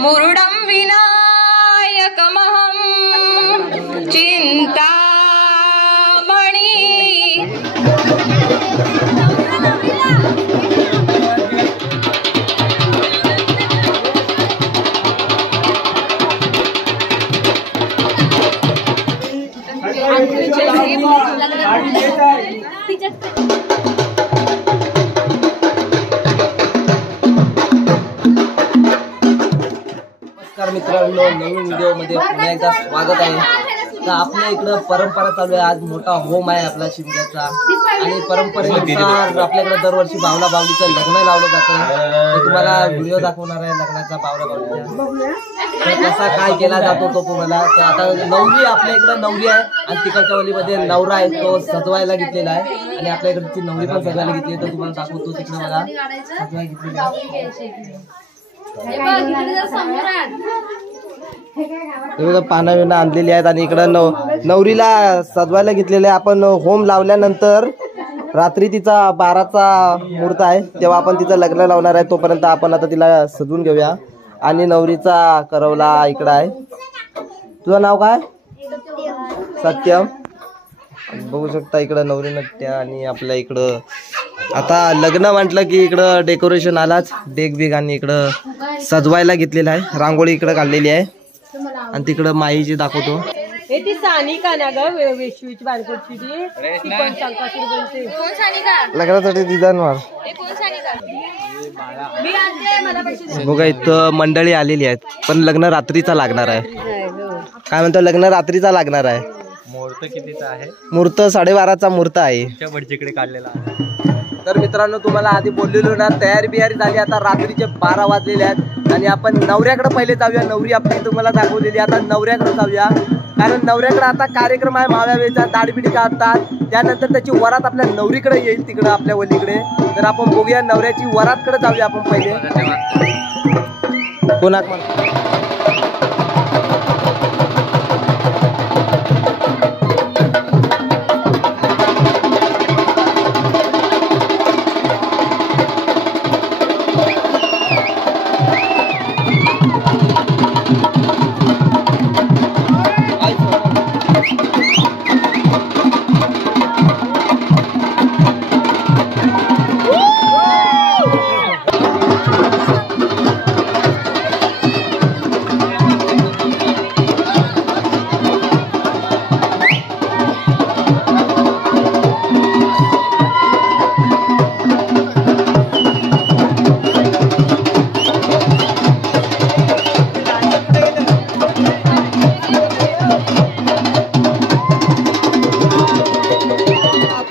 मुरुडं विनायकमहं चिन्तामणि नमस्कार मित्रांनो, नवीन व्हिडिओ मध्ये पुन्हा एकदा स्वागत आहे। तर आपल्या इकडे परंपरा चालू आहे, आज मोठा होम आहे आपला शिमग्याचा आणि परंपरेनुसार आपल्याकडे दरवर्षी भावना बावलीचं लग्न लावलं जातं। तर तुम्हाला व्हिडिओ दाखवणार आहे लग्नाचा भावना बावलीचा कसा काय केला जातो तो तुम्हाला। तर आता नवरी आपल्या इकडे नवरी आहे आणि तिकडच्या वलीमध्ये नवरा आहे, तो सजवायला घेतलेला आहे आणि आपल्या इकडची नवरी पण सजवायला घेतली आहे। तर तुम्हाला दाखवतो तिकडे मला सजवायला घेतलेली आहे। पाना विना आणलेली आहेत आणि इकडं नवरीला सजवायला घेतलेले आहे। आपण होम लावल्यानंतर रात्री तिचा 12चा मुहूर्त आहे, तेव्हा आपण तिचं लग्न लावणार आहे। तोपर्यंत आपण आता तिला सजवून घेऊया। आणि नवरीचा करवला इकडं आहे। तुझं नाव काय? सत्यम। बघू शकता इकडं नवरी नट्य आणि आपल्या इकडं आता लग्न म्हटलं की इकडं डेकोरेशन आलाच, डेक बिग आणि इकडं सजवायला घेतलेलं आहे। रांगोळी इकडं काढलेली आहे आणि तिकडं माईची दाखवतो। ती सानिका ना ग वेशवीची बारकोची ती पण संकाशी बनते कोण सानिका लग्नासाठी डिझाईन मार बघा इथं मंडळी आलेली आहेत, पण लग्न रात्रीचा लागणार आहे। काय म्हणतो, लग्न रात्रीचा लागणार आहे। मुहूर्त कितीचा आहे? मुहूर्त 12:30चा मुहूर्त आहे भटजीकडे काढलेला आहे। तर मित्रांनो तुम्हाला आधी बोललेलो ना, तयारी बियारी झाली, आता रात्रीचे 12 वाजलेले आहेत आणि आपण नवऱ्याकडे पहिले जाऊया। नवरी आपली तुम्हाला दाखवलेली, आता नवऱ्याकडे जाऊया कारण नवऱ्याकडे आता कार्यक्रम आहे माव्यावेचा, दाढीबिडी काढतात, त्यानंतर त्याची वरात आपल्या नवरीकडे येईल तिकडं आपल्या वलीकडे। तर आपण बघूया नवऱ्याची वरातकडे जाऊया आपण पहिले। कोणाक म्हणतो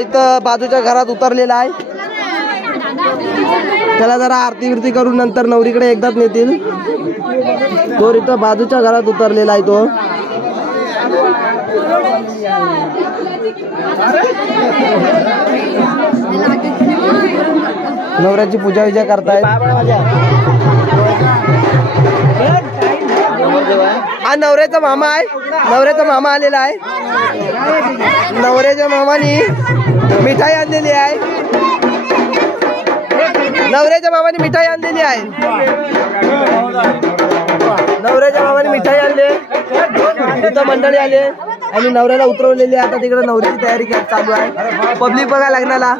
इथं बाजूच्या घरात उतरलेला आहे, त्याला जरा आरती विरती करून नंतर नवरीकडे एकदाच नेतील। तो इथं बाजूच्या घरात उतरलेला आहे तो। नवऱ्याची पूजा विजा करतायत। हा नवऱ्याचा मामा आहे, नवऱ्याचा मामा आलेला आहे। नवऱ्याच्या मामानी मिठाई आणलेली आहे, नवऱ्याच्या मामाने मिठाई आणलेली आहे, नवऱ्याच्या मामाने मिठाई आणली, तिथं मंडळी आले आणि नवऱ्याला उतरवलेली आहे। आता तिकडे नवरीची तयारी चालू आहे, पब्लिक बघा लग्नाला।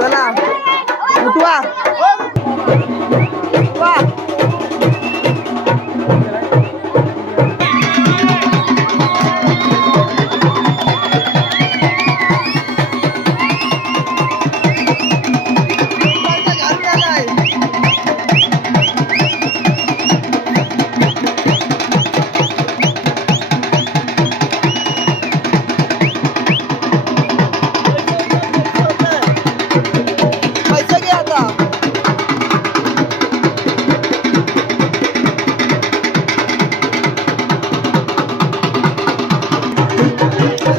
चला उठवा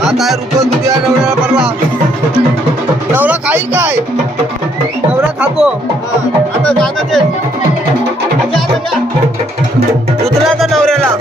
आता रुपये तुझ्या नवऱ्याला परवा नवरा खाईल काय? नवरा खातो आता उतरा नवऱ्याला।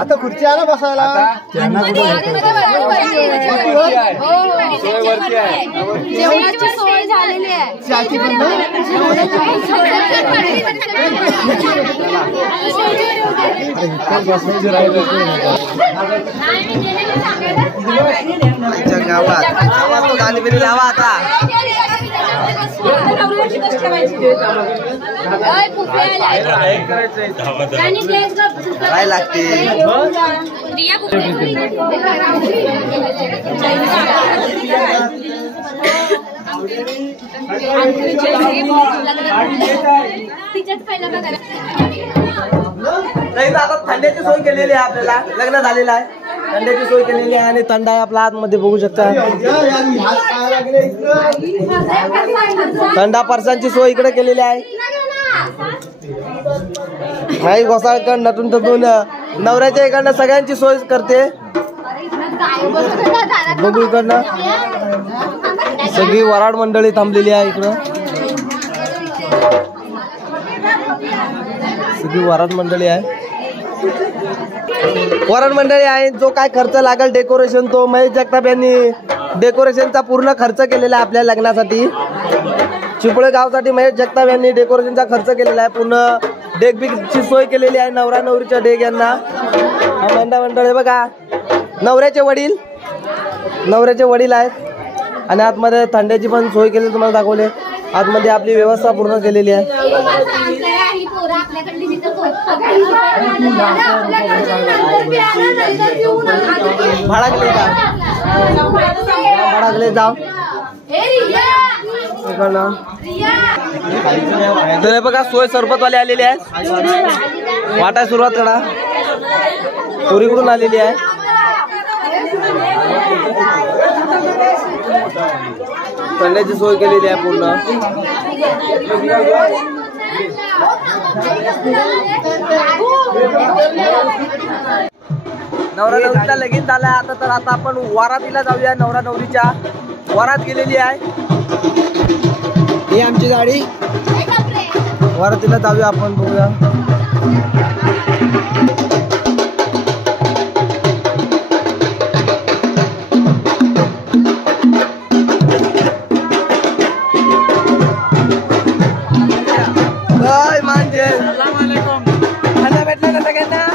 आता खुर्ची आहे ना बसायला. जेवणाची सोय झालेली आहे. गावात तो गाणी बिणी लावा आता. काय लागते आता थंड्याची सोय केलेली आहे. आपल्याला लग्न झालेलं आहे. थंड्याची सोय केलेली आहे आणि थंड आहे आपला आतमध्ये बघू शकता. थंडा पर्सांची सोय इकडे केलेली आहे. नाही घोसाळकर नटून तटून नवऱ्याच्या इकडनं सगळ्यांची सोय करते. बघू इकडनं सगळी वराड मंडळी थांबलेली आहे. इकडं सगळी वराड मंडळी आहे. वराड मंडळी आहे. जो काय खर्च लागेल डेकोरेशन तो महेश जगताप यांनी डेकोरेशनचा पूर्ण खर्च केलेला आहे. आपल्या लग्नासाठी चिपळे गावसाठी महेश जगताप यांनी डेकोरेशनचा खर्च केलेला आहे. पूर्ण डेक बिकची सोय केलेली आहे. नवरा नवरीच्या डेक यांना हा मंडळ आहे बघा. नवऱ्याचे वडील आहेत आणि आतमध्ये थंड्याची पण सोय केली. तुम्हाला दाखवले आतमध्ये आपली व्यवस्था पूर्ण केलेली आहे. भाडागले का भाडागले जाव तर बघा सोय सरबतवाले आलेले आहेत. वाटाय सुरुवात करा. पुरीकडून आलेली आहे. थंड्याची सोय केलेली आहे पूर्ण. नवरा नवरीचा लगीन झालाय आता. तर आता आपण वरातीला जाऊया. नवरा नवरीच्या वरात गेलेली आहे. ही आमची गाडी. वरातीला जाऊया आपण. बघूया भेटला ना सगळ्यांना.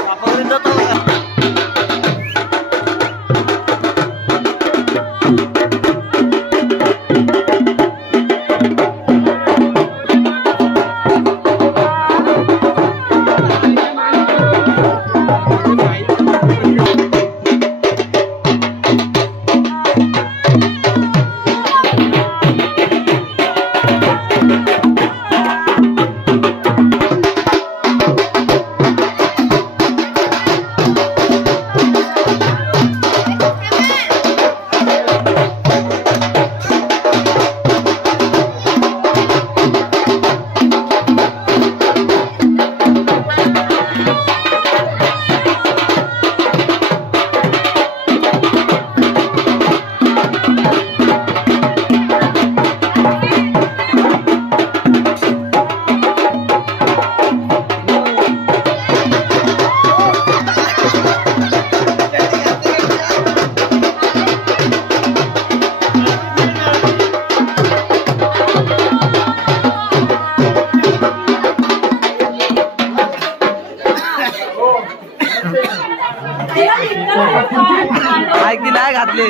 की नाही घातले.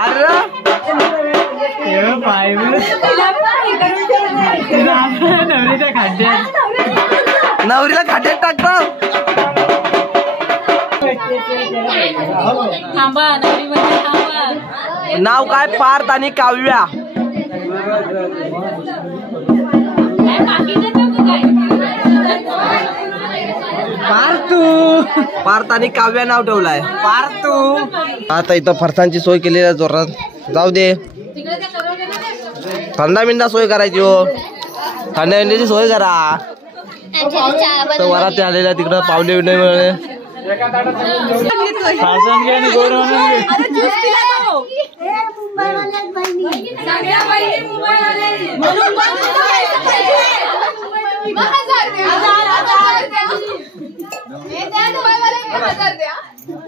अरे नवरीला खाट्यात टाकतो. नाव काय? पार्थ आणि काव्या. पार्थ आणि काव्या नाव ठेवलाय. पार्थू. आता इथं फरसांची सोय केलेली आहे जोरात. जाऊ दे. थंडा मिंडा सोय करायची. हो थंडा मिंडाची सोय करा. तर वरात आलेल्या तिकडं पावले बिवले मिळले.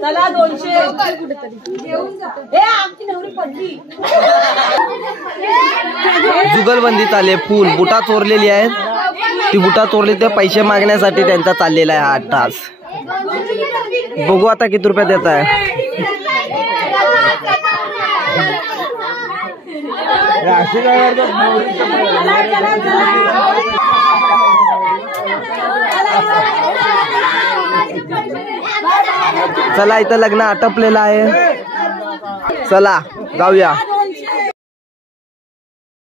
चला 200 घेऊन जा. आमची नवरी पडली. जुगलबंदी चालली फुल बुटा चोरलेली आहेत ती बुटा चोरली ते पैसे मागण्यासाठी त्यांचा चाललेला आहे 8 तास. बघू आता किती रुपये देत आहे. चला इथं लग्न आटपलेलं आहे. चला जाऊया.